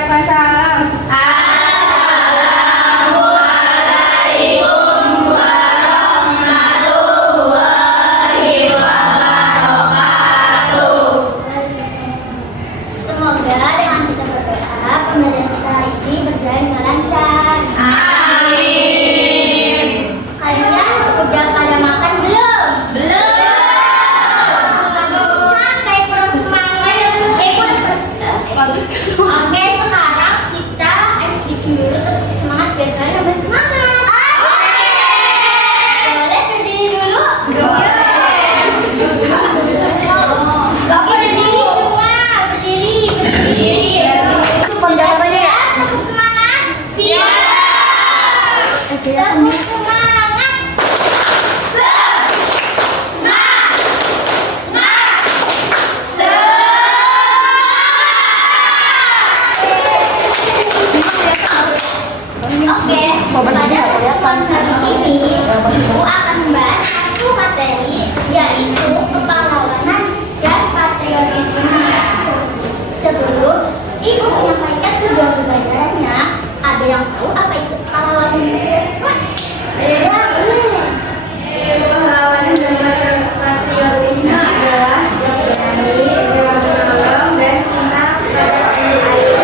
mengucapkan salam. Assalamualaikum warahmatullahi wabarakatuh. Semoga dengan bisa berdoa pembelajaran kita hari ini berjalan dengan lancar. Amin. Kalian udah pada makan belum? Belum. Kayak perut semangat. Oke, sekarang kita SDQ dulu tetap semangat biar kalian tambah semangat. Boleh berdiri dulu? Gak berdiri semua, berdiri. Sudah siap? Tetap semangat. Siap. Tetap semangat. Oke, pada pertemuan hari ini Ibu akan membahas satu materi, yaitu kepahlawanan dan patriotisme. Sebelum Ibu menyampaikan tujuan pembelajarannya, ada yang tahu apa itu kepahlawanan dan patriotisme? Ya, boleh. Pahlawanan dan patriotisme adalah sikap berani, rela menolong, dan cinta pada tanah air.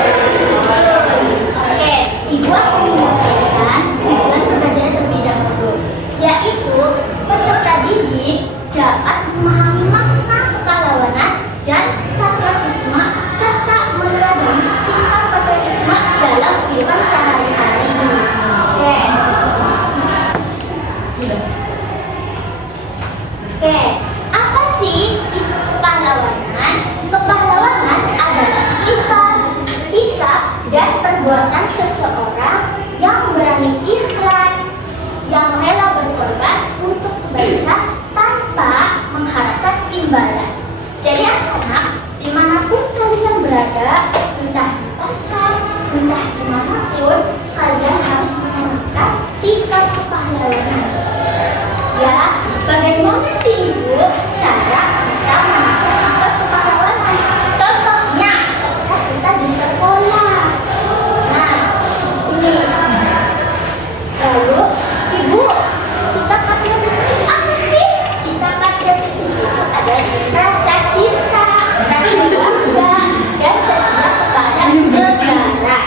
Oke, Ibu akan menyampaikan tujuan pembelajaran terlebih dahulu, yaitu peserta didik dapat memahami makna kepahlawanan dan patriotisme serta meneladani sikap patriotisme dalam kehidupan sehari-hari. Oke, apa sih itu kepahlawanan? Kepahlawanan adalah sifat, sikap, dan perbuatan seseorang yang berani ikhlas, yang rela berkorban untuk kebaikan tanpa mengharapkan imbalan. Jadi anak-anak, dimanapun kalian berada, entah di pasar, entah dimanapun, kalian harus menanamkan sikap kepahlawanan. Ya, bagaimana sih Ibu cara kita menanamkan sikap kepahlawanan? Contohnya, ketika kita di sekolah. Nah, ini. Lalu, Ibu, sikap patriotisme itu apa sih? Sikap patriotisme itu adalah rasa cinta, rasa bangga, dan setia kepada negara.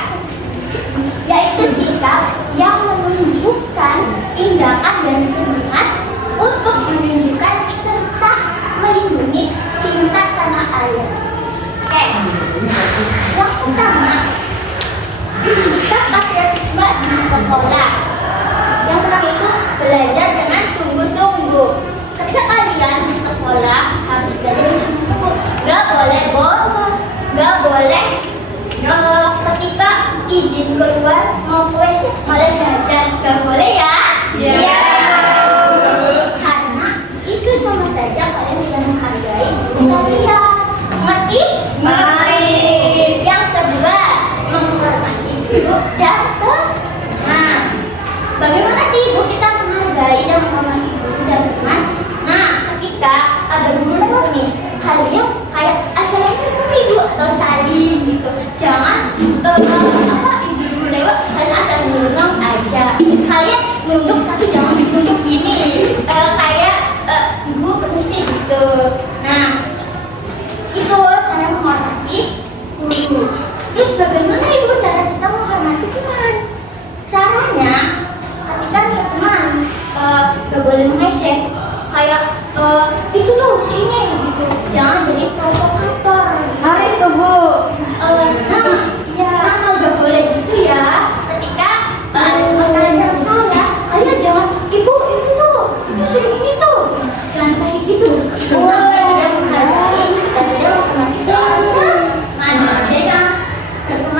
Yaitu sikap yang menunjukkan tindakan dan semangat untuk menunjukkan serta melindungi cinta tanah air. Oke, yang pertama, sikap patriotisme di sekolah. Yang pertama itu belajar dengan sungguh-sungguh. Ketika kalian di sekolah harus belajar dengan sungguh-sungguh. Gak boleh bolos, gak boleh ketika izin keluar mau ke WC malah jajan. Gak boleh ya? Iya. Karena itu sama saja kalian tidak menghargai diri kalian. Mengerti? Baik. Yang kedua, menghormati dulu dan teman. Bagaimana sih Ibu kita menghargai dan menghormati guru dan teman? Nah, ketika ada guru lewat nih, kalian kayak assalamualaikum Ibu atau salim gitu. Jangan ibu guru lewat kalian asal nurung aja. Kalian nunduk tapi jangan nunduk gini. Kayak Ibu permisi gitu. Nah, itu cara menghormati guru. Terus bagaimana Ibu cara kita menghormati teman? Caranya, ketika lihat teman gak boleh mengejek, kayak itu tuh sini gitu. Jangan jadi provokator. Harus tuh Bu. Gak boleh gitu ya. Ketika pelajaran salah, kalian jangan Ibu itu tuh, itu sering ini tuh. Jangan kayak gitu. Tidak menghargai dan tidak menghormati seorang teman. Jadi harus berteman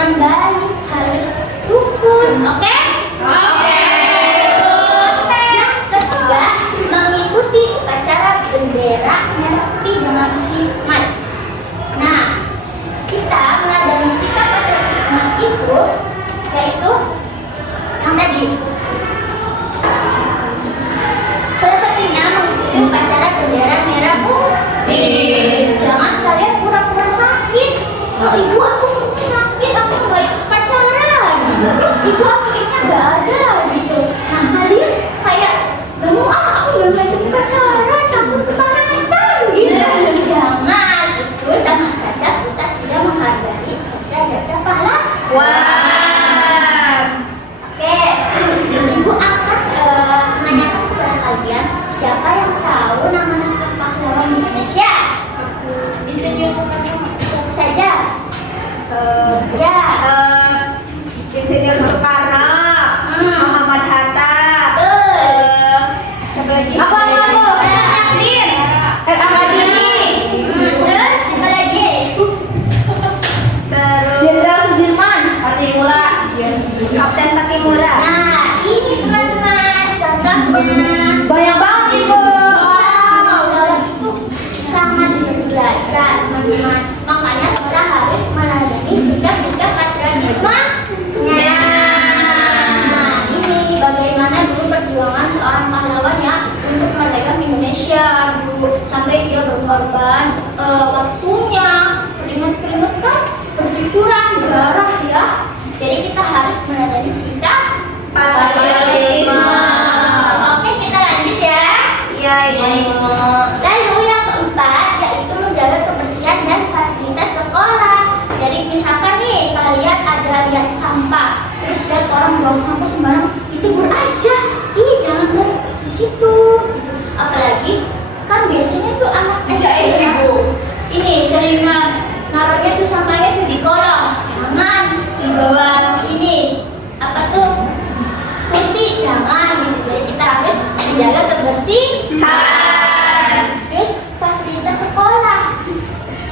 saja kita tidak menghargai jasa-jasa pahlawan. Wah. Oke, Ibu akan menanyakan kepada kalian siapa yang tahu nama-nama pahlawan Indonesia? Bisa siapa saja? Ya. Insinyur Soekarno, Muhammad Hatta, siapa lagi? Apa? Takdir, R.A.Kartini. Terus siapa lagi? Terus Jenderal Sudirman, Patimura, Kapten Patimura. Nah, ini teman-teman contohnya. Banyak banget Ibu. Pahlawan itu sangat berjasa, teman-teman. Makanya kita harus meladeni sikap-sikap patriotisme. Nah, ini bagaimana dulu perjuangan seorang pahlawan ya untuk merdeka Indonesia dulu sampai dia berkorban waktunya, keringat-keringatan, bercucuran darah ya. Jadi kita harus meladeni sikap Patriotisme. Oke, kita lanjut ya. Iya Ibu. Lalu yang keempat yaitu menjaga kebersihan dan fasilitas sekolah. Jadi misalkan nih kalian ada lihat sampah, terus lihat orang buang sampah sembarang, ditegur aja. Ih, jangan buang di situ. Gitu. Apalagi kan biasanya tuh anak SD ini sering naruhnya tuh sampahnya tuh di kolong. Jangan dibawa ini apa tuh kursi, jangan gitu. Jadi kita harus menjaga kebersihan. Terus fasilitas sekolah,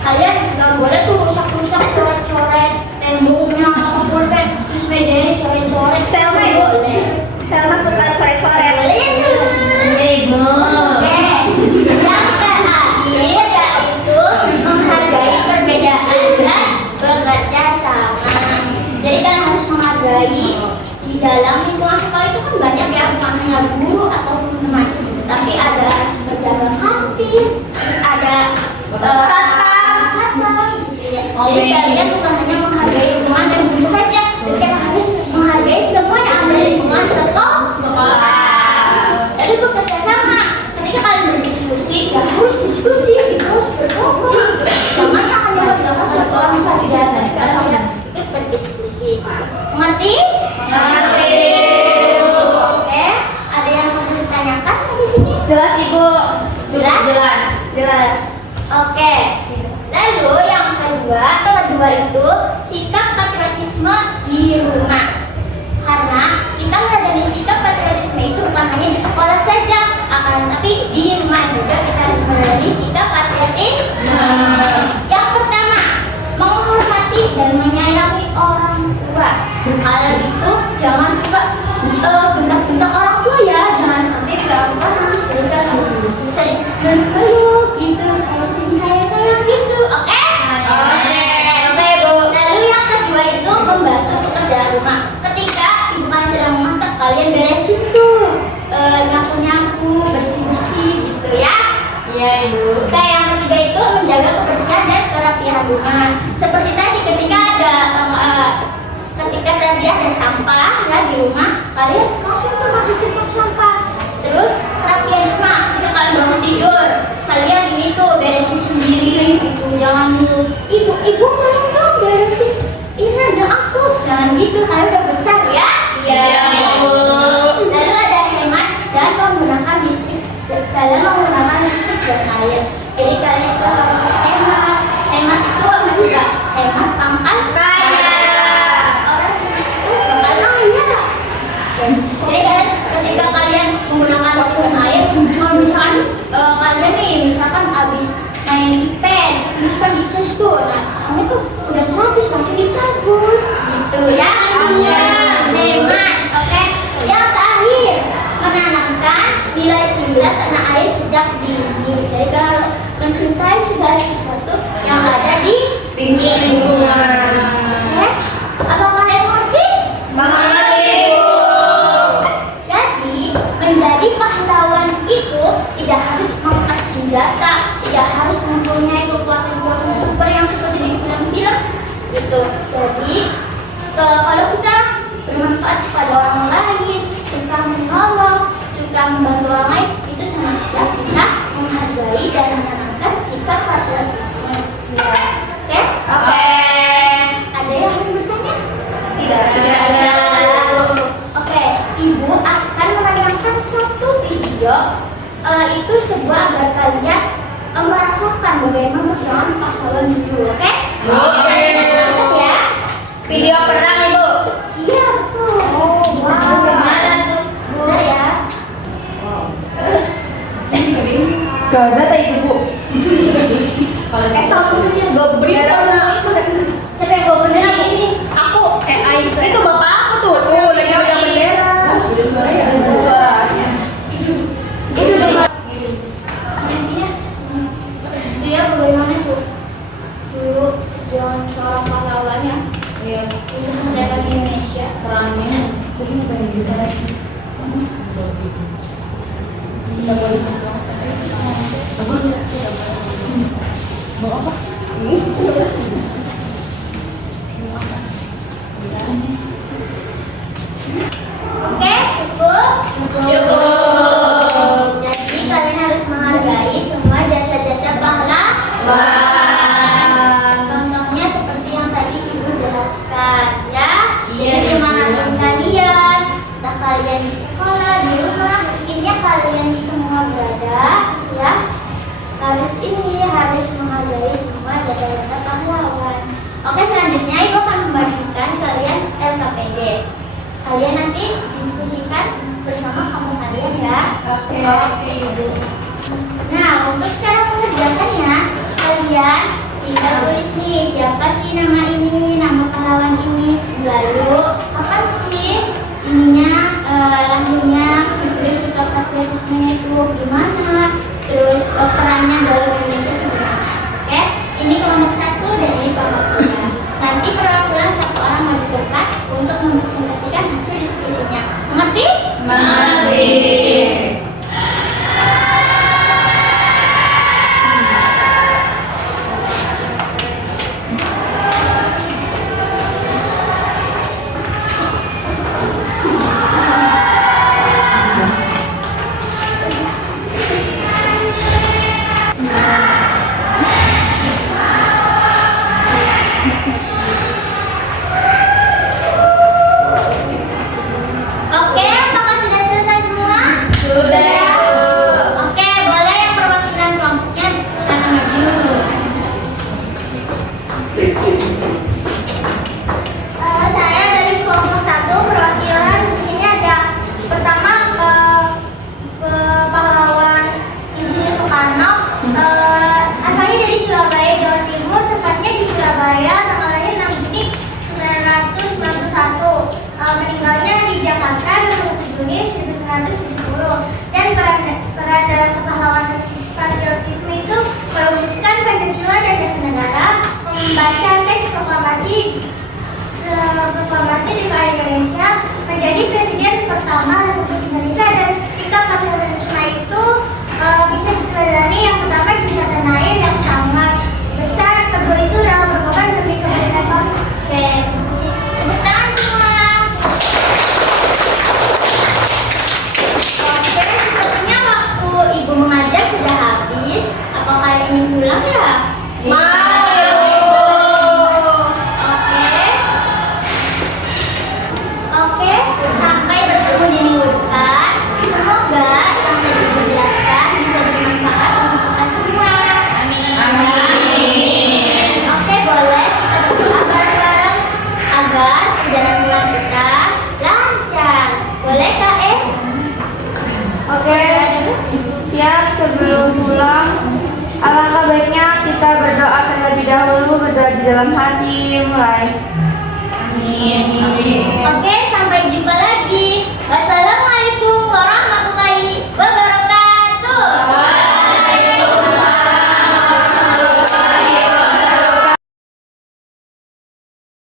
kalian nggak boleh tuh rusak-rusak, coret-coret temboknya sama pulpen, terus mejanya coret-coret. Selma Ibu. Selma suka coret-coret. Boleh ya Selma? Ibu. Oke, yang terakhir yaitu menghargai perbedaan dan bekerja sama. Jadi kalian harus menghargai di dalam lingkungan sekolah itu kan banyak ya, bukan hanya guru ataupun teman, tapi ada penjaga kantin, ada satpam, gitu ya. Jadi kalian bukan hanya menghargai lingkungan dan guru saja, tapi kita harus menghargai semua yang ada di lingkungan sekolah. Jadi bekerja sama. Ketika kalian berdiskusi, ya harus diskusi, harus berkelompok. Jangan hanya dilakukan satu orang saja, tapi kalian ikut berdiskusi. Mengerti? Mengerti. Oke, ada yang mau ditanyakan sampai sini? Jelas Ibu. Jelas? Jelas. Oke. Lalu yang kedua itu sikap patriotisme di rumah. Karena kita meladeni sikap patriotisme itu bukan hanya di sekolah saja, akan tapi di rumah juga kita harus meladeni sikap patriotisme. Yang pertama, menghormati dan menyayangi orang tua. Hal itu jangan juga bentak-bentak orang tua ya, jangan sampai dilakukan nanti sering peluk gitu, sering sayang gitu, oke? Oke Bu. Lalu yang kedua itu membantu pekerjaan rumah. Ketika ibu kalian sedang memasak, kalian beresin tuh nyapu-nyapu, bersih-bersih gitu ya. Iya Ibu. Oke, yang ketiga itu menjaga kebersihan dan kerapihan rumah. Seperti tadi ketika tadi ada sampah ya di rumah, kalian masukin sampah. Terus kerapihan rumah, ketika kalian bangun tidur, kalian ini tuh beresin sendiri gitu. Jangan ibu tolong dong beresin ini ranjang aku. Jangan gitu, kalian udah besar ya. Iya Ibu. Lalu ada hemat dan menggunakan listrik dan air. Jadi kalian itu harus hemat. Hemat itu apa juga? Hemat pangkal Kaya. orang itu pangkal kaya. Jadi kalian ketika kalian menggunakan listrik dan air, kalau misalkan kalian nih misalkan habis main pen, terus kan dicas tuh, nah casannya tuh udah 100 langsung dicabut, gitu ya. Hemat, oke. Yang terakhir, menanamkan nilai cinta tanah air sejak dini. Jadi kalian harus mencintai segala sesuatu yang ada di lingkungan. Oke? Apakah kalian mengerti? Mengerti Ibu. Jadi, menjadi pahlawan itu tidak harus mengangkat senjata, tidak harus mempunyai kekuatan-kekuatan super yang seperti di film-film gitu. Jadi, kalau kita bermanfaat kepada orang lain, suka menolong, suka membantu orang lain, itu sama saja kita menghargai dan menanamkan sikap patriotisme. Oke? hal itu sebuah agar kalian merasakan bagaimana perjuangan pahlawan dulu, oke? Oke. Catat ya. Video perang Ibu. Iya betul. Gimana tuh? Benar ya. Gaza tadi Bu. Kamu tuh yang gak bener. Siapa yang bawa bendera ini? Aku itu bapak aku tuh lagi pegang bendera. Udah suaranya. Suaranya. Intinya dia bagaimana tuh dulu perjuangan seorang pahlawannya Iya. untuk merdekakan Indonesia. Serangnya sering banyak juga lagi. Mau apa? Oke, cukup. Cukup. Jadi kalian harus menghargai semua jasa-jasa pahlawan. Contohnya seperti yang tadi Ibu jelaskan, ya. Iya. Jadi dimanapun kalian, entah kalian di sekolah, di rumah, intinya kalian semua berada, ya. Harus menghargai semua jasa-jasa pahlawan. Oke, selanjutnya Ibu akan membagikan kalian LKPD. Kalian nanti diskusikan bersama kamu kalian ya. Oke. Nah, untuk cara mengerjakannya, kalian tinggal tulis nih siapa sih nama ini, nama pahlawan ini, lalu kapan sih ininya lahirnya, terus sikap patriotismenya itu gimana, terus perannya dalam Indonesia itu gimana. Oke, ini kelompok 1 dan ini kelompok 2. Nanti perwakilan satu orang maju ke depan untuk mempresentasikan hasil diskusinya. Mengerti? Mengerti. Oke, apakah sudah selesai semua? Sudah. Oke, boleh yang perwakilan kelompoknya datang maju. Saya dari kelompok 1 perwakilan. Di sini ada pertama pahlawan Insinyur Soekarno. Asalnya dari Surabaya, Jawa Timur, tepatnya di Surabaya, tanggal lahir 6 Juni 1991. Meninggalnya di Jakarta 27 Juni 1970. Dan peran dalam kepahlawanan patriotisme itu merumuskan Pancasila dan Dasar Negara, membaca teks proklamasi Republik Indonesia, menjadi presiden pertama Republik Indonesia, dan sikap patriotisme itu bisa diteladani. Yang pertama cinta tanah air yang sangat besar, kedua itu dalam berkorban demi kemerdekaan bangsa. Oke, terima kasih. Tepuk tangan semua. Oke, sepertinya waktu Ibu mengajar sudah habis. Apakah ingin pulang ya? Oke, sampai bertemu di minggu depan. Semoga yang tadi Ibu jelaskan bisa bermanfaat untuk kita semua. Amin. Oke, boleh kita berdoa bareng-bareng agar perjalanan pulang kita lancar. Boleh Kak Oke, siap. Sebelum pulang, alangkah baiknya kita berdoa terlebih dahulu, berdoa di dalam hati. Mulai. Amin. Oke,